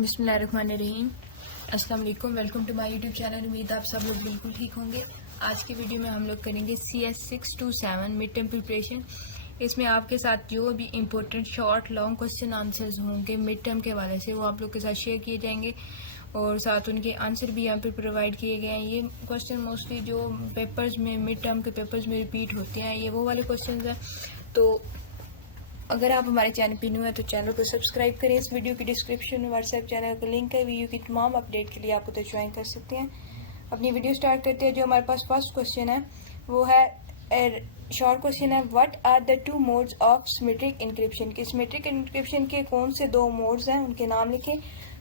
बिस्मिल्लाहिर्रहमानिर्रहीम। अस्सलाम वालेकुम। Welcome to my YouTube channel. उम्मीद आप सब लोग बिल्कुल ठीक होंगे। आज की वीडियो में हम लोग करेंगे CS 627 मिड टर्म प्रिपरेशन। इसमें आपके साथ जो भी important short long question answers होंगे मिड टर्म के हवाले से वो आप लोग के साथ शेयर किए जाएंगे और साथ उनके आंसर भी यहाँ पे प्रोवाइड किए गए हैं। ये क्वेश्चन मोस्टली जो पेपर्स में मिड टर्म के पेपर्स में रिपीट होते हैं, ये वो वाले क्वेश्चन हैं। तो अगर आप हमारे चैनल पर न्यू है तो चैनल को सब्सक्राइब करें। इस वीडियो की डिस्क्रिप्शन में व्हाट्सएप चैनल का लिंक है। वीडियो की तमाम अपडेट के लिए आप उधर ज्वाइन कर सकते हैं। अपनी वीडियो स्टार्ट करते हैं। जो हमारे पास फर्स्ट क्वेश्चन है वो है शॉर्ट क्वेश्चन है, what are the two modes of symmetric encryption. के सिमेट्रिक इंक्रिप्शन के कौन से दो मोड्स हैं, उनके नाम लिखें।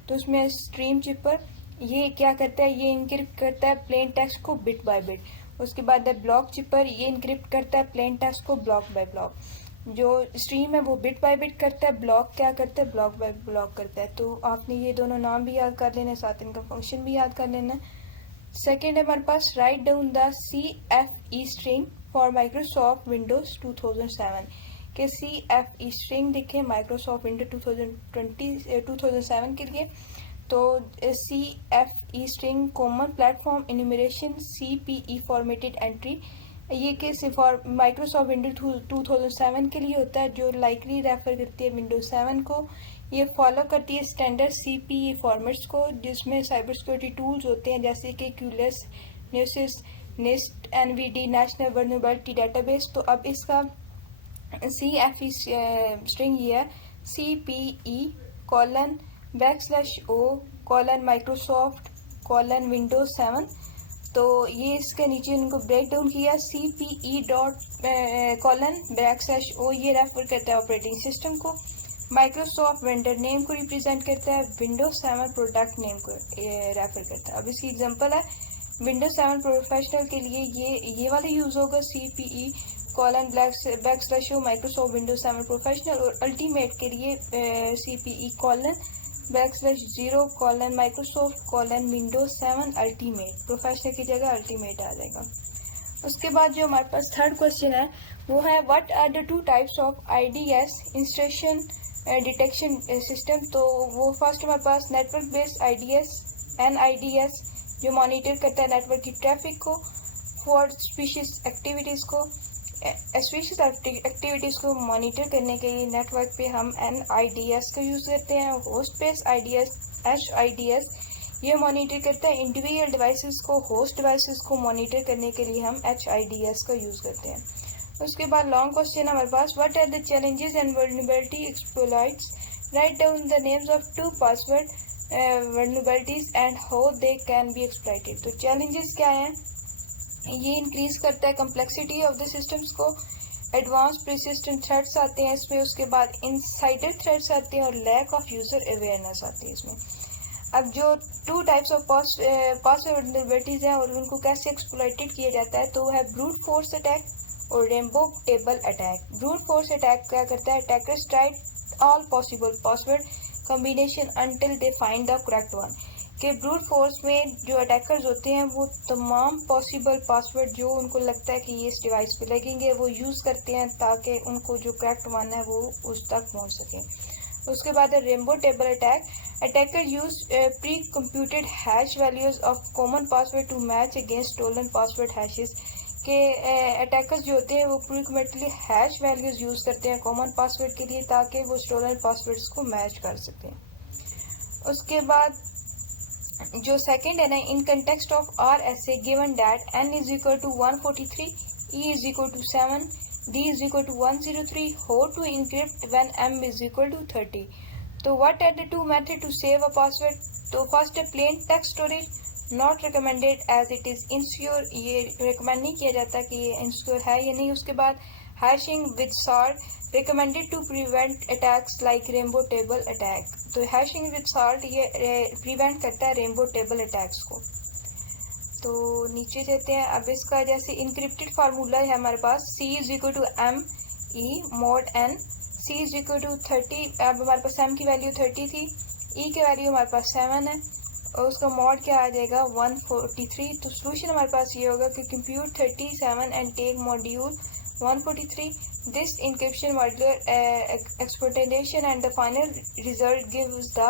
तो उसमें स्ट्रीम चिपर ये क्या करता है, ये इंक्रिप्ट करता है प्लेन टेक्स्ट को बिट बाय बिट। उसके बाद ब्लॉक चिपर ये इंक्रिप्ट करता है प्लेन टेक्स्ट को ब्लॉक बाय ब्लॉक। जो स्ट्रीम है वो बिट बाय बिट करता है, ब्लॉक क्या करता है, ब्लॉक बाय ब्लॉक करता है। तो आपने ये दोनों नाम भी याद कर लेना है, साथ इनका फंक्शन भी याद कर लेना है। सेकेंड है हमारे पास, right down the CFE string for Microsoft Windows 2007। के CFE स्ट्रिंग लिखें माइक्रोसॉफ्ट विंडो 2007 के लिए। तो CFE string common platform enumeration CPE formatted entry, ये केस फॉर माइक्रोसॉफ्ट विंडो 2007 के लिए होता है, जो लाइकली रेफर करती है विंडोज 7 को। ये फॉलो करती है स्टैंडर्ड CPE फॉर्मेट्स को, जिसमें साइबर सिक्योरिटी टूल्स होते हैं जैसे कि Qualys, Nessus, NIST, NVD national vulnerability database. तो अब इसका CFE स्ट्रिंग ये है CPE:\O:\Microsoft:\Windows 7। तो ये इसके नीचे इनको ब्रेक डाउन किया, CPE:\O ये रेफर करता है ऑपरेटिंग सिस्टम को, माइक्रोसॉफ्ट वेंडर नेम को रिप्रेजेंट करता है, विंडोज 7 प्रोडक्ट नेम को रेफर करता है। अब इसकी एग्जांपल है विंडोज 7 प्रोफेशनल के लिए ये वाला यूज होगा CPE:\O माइक्रोसॉफ्ट विंडोज 7 प्रोफेशनल, और अल्टीमेट के लिए CPE:\0 Microsoft Windows 7 ultimate. Professional की जगह अल्टीमेट आ जाएगा। उसके बाद जो हमारे पास थर्ड क्वेश्चन है वो है, what are the two types of IDS instruction detection system. तो वो फर्स्ट हमारे पास नेटवर्क बेस्ड IDS NIDS जो मॉनिटर करता है नेटवर्क की ट्रैफिक को, फॉर स्पीशियस एक्टिविटीज़ को मॉनिटर करने के लिए नेटवर्क पे हम NIDS का यूज़ करते हैं। होस्ट बेस्ड IDS HIDS ये मॉनिटर करता है इंडिविजुअल डिवाइसेस को, होस्ट डिवाइसेस को मॉनिटर करने के लिए हम HIDS का यूज़ करते हैं। उसके बाद लॉन्ग क्वेश्चन हमारे पास, what are the challenges and vulnerability exploits, right down the names of two password vulnerabilities and how they can be exploited. तो चैलेंजेस क्या हैं, ये इंक्रीज करता है कम्प्लेक्सिटी ऑफ द सिस्टम्स को, एडवांस persistent थ्रेट्स आते हैं इसमें, उसके बाद इनसाइडर थ्रेट्स आते हैं और लैक ऑफ यूजर अवेयरनेस आती है इसमें। अब जो to types of password vulnerabilities हैं और उनको कैसे एक्सप्लॉइटेड किया जाता है, तो वो है ब्रूट फोर्स अटैक और rainbow table attack. Brute force attack क्या करता है, attackers try all possible password combination until they find the correct one. कि ब्रूट फोर्स में जो अटैकर्स होते हैं वो तमाम पॉसिबल पासवर्ड जो उनको लगता है कि ये इस डिवाइस पे लगेंगे वो यूज़ करते हैं ताकि उनको जो करेक्ट वन है वो उस तक पहुंच सके। उसके बाद है rainbow table attack, attacker use pre computed hash values of common password to match against stolen password hashes. के अटैकर्स जो होते हैं वो प्रीकमेटली हैश वैल्यूज यूज़ करते हैं कॉमन पासवर्ड के लिए ताकि वो स्टोलन पासवर्ड्स को मैच कर सकें। उसके बाद जो सेकंड है ना, in context of RSA given that n is equal to 143, E is equal to 7, D is equal to 103, how to encrypt when m is equal to 30। तो what are the two method to save a password। तो first है plain text storage, not recommended as it is insecure, ये recommend नहीं किया जाता कि ये insecure है या नहीं। उसके बाद hashing with salt, recommended to prevent attacks like rainbow table attack. तो हैशिंग विद सॉल्ट ये प्रिवेंट करता है रेनबो टेबल अटैक्स को। तो नीचे देते हैं। अब इसका जैसे इंक्रिप्टेड फार्मूला है हमारे पास, C is equal to ME mod n, C is equal to 30। अब हमारे पास M की वैल्यू 30 थी, E की वैल्यू हमारे पास 7 है और उसका मॉड क्या आ जाएगा 143। तो सोल्यूशन हमारे पास ये होगा कि compute 37 and take module 143. This encryption modular exploitation and the final result gives the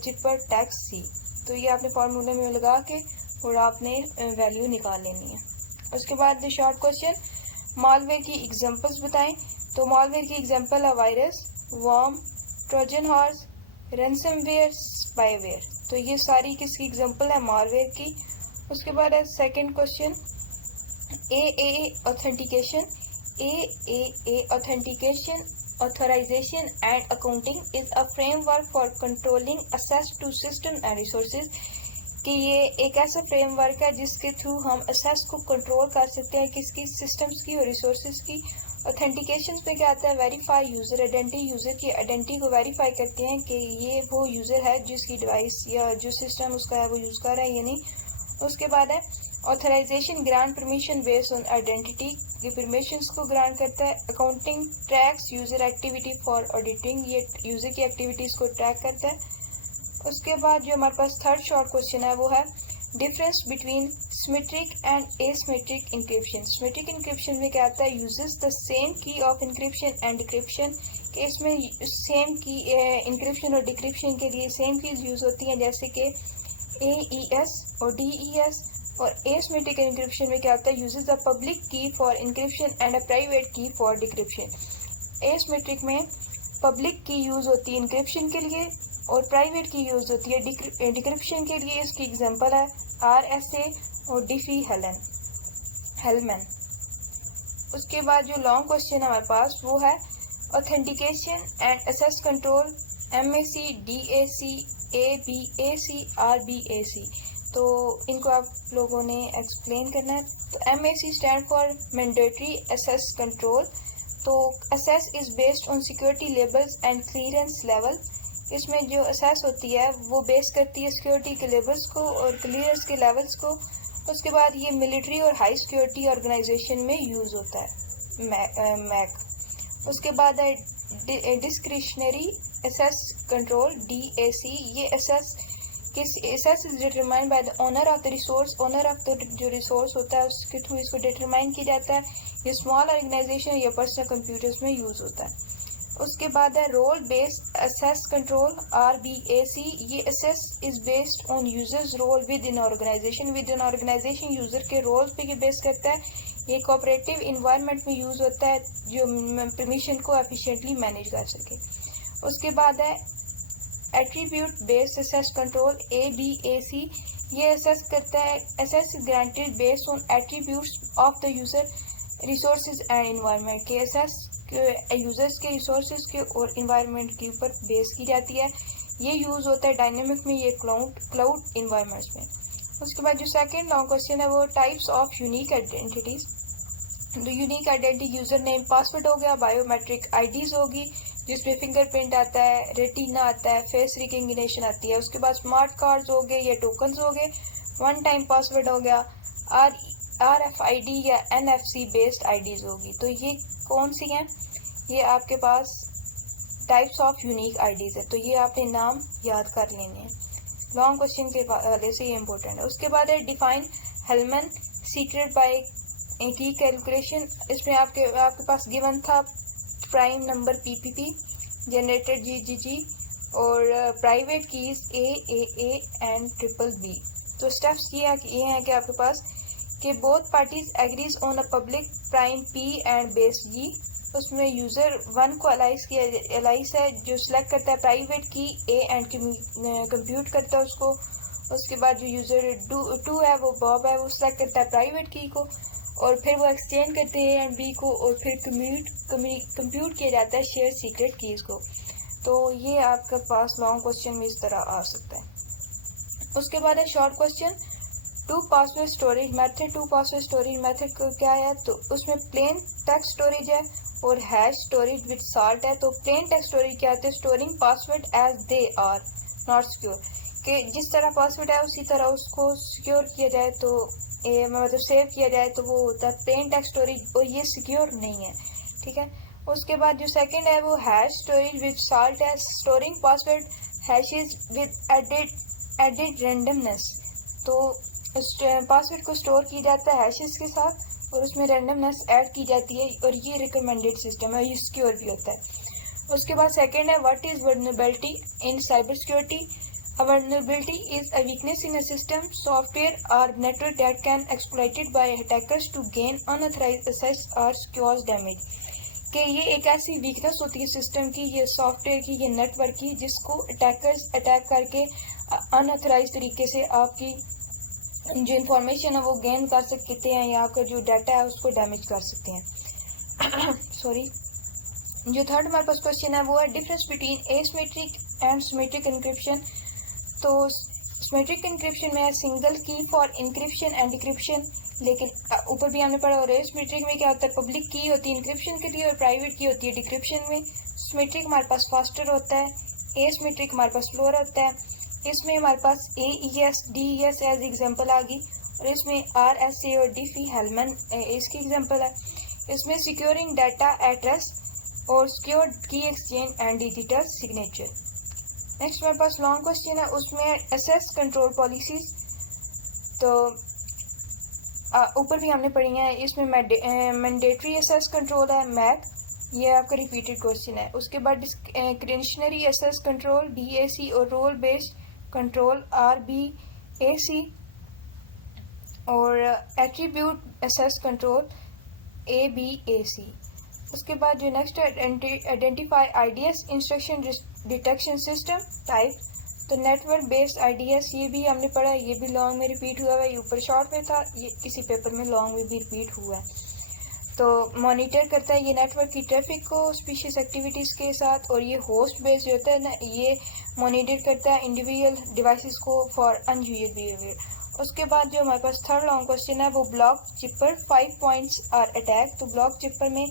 cheaper text C. तो ये आपने फार्मूले में लगा के और आपने वैल्यू निकाल लेनी है। उसके बाद शॉर्ट क्वेश्चन, मालवेयर की एग्जांपल्स बताएं। तो मालवेयर की एग्जांपल है virus, worm, Trojan horse, ransomware, spyware. तो ये सारी किसकी एग्जांपल है? मालवेयर की। उसके बाद है second question, AAA authentication. AAA authentication, authorization and accounting is a framework for controlling access to system and resources। कि ये एक ऐसा फ्रेमवर्क है जिसके थ्रू हम असेस को कंट्रोल कर सकते हैं किसकी? सिस्टम्स की और रिसोर्सेज की। ऑथेंटिकेशन में क्या आता है? वेरीफाई यूज़र आइडेंटिटी, यूज़र की आइडेंटिटी को वेरीफाई करते हैं कि ये वो यूज़र है जिसकी डिवाइस या जो सिस्टम उसका है वो यूज़ कर रहा है या नहीं। उसके बाद है authorisation, grant permission based on identity, ये परमिशंस को ग्रांट करता है। Accounting, tracks user activity for auditing, ये यूज़र की एक्टिविटीज़ को ट्रैक करता है। उसके बाद जो हमारे पास थर्ड शॉर्ट क्वेश्चन है वो है difference between symmetric and asymmetric encryption. Symmetric encryption में क्या आता है? Uses the same key of encryption and decryption, कि इसमें सेम की इंक्रिप्शन और डिक्रिप्शन के लिए सेम कीज यूज़ होती हैं जैसे कि AES और DES। और एसिमेट्रिक इंक्रिप्शन में क्या होता है? Uses the public key for encryption and a private key for decryption. Asymmetric में पब्लिक की यूज़ होती है इंक्रिप्शन के लिए और प्राइवेट की यूज़ होती है डिक्रिप्शन के लिए। इसकी एग्जांपल है RSA और डिफी हेलमैन। उसके बाद जो लॉन्ग क्वेश्चन है हमारे पास वो है authentication and access control, MAC, DAC, ABAC, RBAC। तो इनको आप लोगों ने एक्सप्लेन करना है। तो MAC stand for mandatory access control. तो access is based on security levels and clearance level. इसमें जो एक्सेस होती है वो बेस करती है सिक्योरिटी के लेवल्स को और क्लियरेंस के लेवल्स को। उसके बाद ये मिलिट्री और हाई सिक्योरिटी ऑर्गेनाइजेशन में यूज़ होता है, मैक। उसके बाद है डिस्क्रिशनरी एक्सेस कंट्रोल, DAC। ये access is determined by the owner of the resource. Owner of the जो रिसोर्स होता है उसके थ्रू इसको डिटरमाइन किया जाता है। ये स्मॉल ऑर्गेनाइजेशन या पर्सनल कंप्यूटर्स में यूज़ होता है। उसके बाद है role based access control, RBAC। ये access is based on users role within organisation. Within organisation user के रोल पे ये बेस करता है। ये कोऑपरेटिव इन्वायरमेंट में यूज़ होता है जो परमिशन को एफिशिएंटली मैनेज कर सके। उसके बाद है attribute based access control, ABAC। ये एक्सेस करता है, access is granted based on attributes of the user, resources and environment. के एक्सेस यूजर्स के रिसोर्सेज के और इन्वायरमेंट के ऊपर बेस की जाती है। ये यूज़ होता है डायनेमिक में, ये क्लाउड इन्वायरमेंट्स में। उसके बाद जो सेकंड लॉन्ग क्वेश्चन है वो टाइप्स ऑफ यूनिक आइडेंटिटीज। तो unique identity user name password हो गया, बायोमेट्रिक आईडीज होगी जिसमें फिंगरप्रिंट आता है, रेटिना आता है, फेस रिकग्निशन आती है। उसके बाद स्मार्ट कार्ड्स हो गए या टोकन्स हो गए, वन टाइम पासवर्ड हो गया, RFID या NFC बेस्ड आईडीज होगी। तो ये कौन सी हैं? ये आपके पास टाइप्स ऑफ यूनिक आईडीज है। तो ये आपने नाम याद कर लेने हैं, लॉन्ग क्वेश्चन के वाले से ये इंपॉर्टेंट है। उसके बाद है डिफाइन हेलमैन सीक्रेट बाय की कैलकुलेशन। इसमें आपके पास गिवन था prime number PPP, generated GGG और private keys AAA and BBB। तो स्टेप्स ये हैं कि आपके पास कि both parties agrees on a public prime P and base G। उसमें यूज़र 1 को अलाइस है जो सिलेक्ट करता है प्राइवेट की A एंड कंप्यूट करता है उसको। उसके बाद जो यूज़र 2 है वो बॉब है, वो सिलेक्ट करता है प्राइवेट की को और फिर वो एक्सचेंज करते हैं A एंड B को और फिर कंप्यूट किया जाता है शेयर सीक्रेट कीज़ को। तो ये आपके पास लॉन्ग क्वेश्चन में इस तरह आ सकता है। उसके बाद है short question, two password storage method. Two password storage method क्या है? तो उसमें प्लेन टेक्स्ट स्टोरेज है और हैश स्टोरेज विद साल्ट है। तो प्लेन टेक्स्ट स्टोरेज क्या होता है? Storing password as they are not secure, कि जिस तरह पासवर्ड है उसी तरह उसको सिक्योर किया जाए, तो मतलब सेव किया जाए, तो वो होता है प्लेन टेक्स्ट स्टोरेज और ये सिक्योर नहीं है, ठीक है। उसके बाद जो सेकंड है वो हैश स्टोरेज विद साल्ट है, storing password hashes with added randomness. तो पासवर्ड को स्टोर किया जाता है हैशेस के साथ और उसमें रैंडमनेस ऐड की जाती है और ये रिकमेंडेड सिस्टम है, ये सिक्योर भी होता है। उसके बाद सेकंड है what is vulnerability in cyber security. A vulnerability is a weakness in a system, software or network that can exploited by attackers to gain unauthorized access or cause damage। कि ये एक ऐसी वीकनेस होती है system की, ये software की, ये नेटवर्क की, जिसको अटैकर्स अटैक करके अनऑथराइज तरीके से आपकी जो इंफॉर्मेशन है वो गेन कर सकते हैं या आपका जो डाटा है उसको डैमेज कर सकते हैं। सॉरी। जो थर्ड हमारे पास क्वेश्चन है वो है difference between asymmetric and symmetric encryption. तो सिमेट्रिक एन्क्रिप्शन में है सिंगल की फॉर इंक्रिप्शन एंड डिक्रिप्शन, लेकिन ऊपर भी हमने पढ़ा। और एसिमेट्रिक में क्या होता है, पब्लिक की होती है इंक्रिप्शन के लिए और प्राइवेट की होती है डिक्रिप्शन में। सिमेट्रिक हमारे पास फास्टर होता है, एसिमेट्रिक हमारे पास स्लोअर होता है। इसमें हमारे पास AES DES एज एग्जाम्पल आ गई और इसमें RSA और Diffie-Hellman इसकी एग्जाम्पल है। इसमें सिक्योरिंग डाटा एड्रेस और सिक्योर की exchange and digital signature. Next मेरे पास लॉन्ग क्वेश्चन है, उसमें एक्सेस कंट्रोल पॉलिसीज। तो ऊपर भी हमने पढ़ी है। इसमें मैंडेटरी एक्सेस कंट्रोल है मैक, ये आपका रिपीटेड क्वेश्चन है। उसके बाद डिस्क्रिशनरी एक्सेस कंट्रोल DAC और रोल बेस्ड कंट्रोल RBAC और एट्रीब्यूट एक्सेस कंट्रोल ABAC। उसके बाद जो next identify IDS instruction detection system type. तो नेटवर्क बेस्ड IDS ये भी हमने पढ़ा है, ये भी लॉन्ग में रिपीट हुआ है। ये ऊपर शॉर्ट में था, ये किसी पेपर में लॉन्ग में भी रिपीट हुआ है। तो मॉनिटर करता है ये नेटवर्क की ट्रैफिक को स्पीशीज एक्टिविटीज़ के साथ, और ये होस्ट बेस्ड होता है ना, ये मॉनिटर करता है इंडिविजुअल डिवाइसेस को फॉर अनयूजुअल बिहेवियर। उसके बाद जो हमारे पास थर्ड लॉन्ग क्वेश्चन है वो block cipher 5 points are attack. तो ब्लॉक चिपर में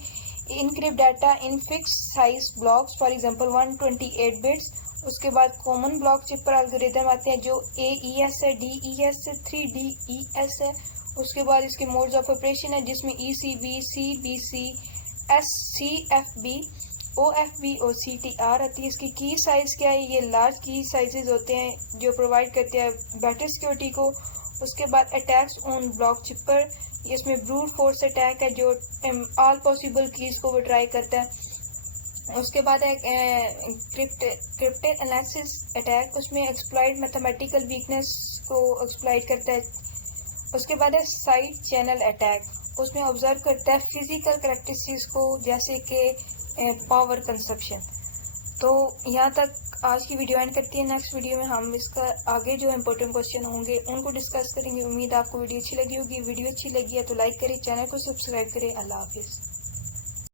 encrypt data in fix size blocks, for example 128 bits. उसके बाद कॉमन ब्लॉक चिपर एल्गोरिथम आते हैं जो AES है, DES है, 3DES है। उसके बाद इसके मोड्स ऑफ ऑपरेशन है जिसमें ECB, CBC, SCFB, OFB और CTR आती है। इसकी की साइज़ क्या है, ये लार्ज की साइजेस होते हैं जो प्रोवाइड करते हैं बेटर सिक्योरिटी को। उसके बाद अटैक्स ऑन ब्लॉक चिपर, इसमें ब्रूट फोर्स अटैक है जो ऑल पॉसिबल कीज़ को वो ट्राई करता है। उसके बाद है क्रिप्टेड एनालिसिस अटैक, उसमें एक्सप्लॉइट मैथमेटिकल वीकनेस को एक्सप्लॉइट करता है। उसके बाद है साइड चैनल अटैक, उसमें ऑब्जर्व करता है फिजिकल करैक्टरिस्टिक्स को जैसे कि पावर कंजप्शन। तो यहाँ तक आज की वीडियो एंड करती है। नेक्स्ट वीडियो में हम इसका आगे जो इंपॉर्टेंट क्वेश्चन होंगे उनको डिस्कस करेंगे। उम्मीद आपको वीडियो अच्छी लगी होगी। वीडियो अच्छी लगी है तो लाइक करें, चैनल को सब्सक्राइब करें। अल्लाह हाफिज़।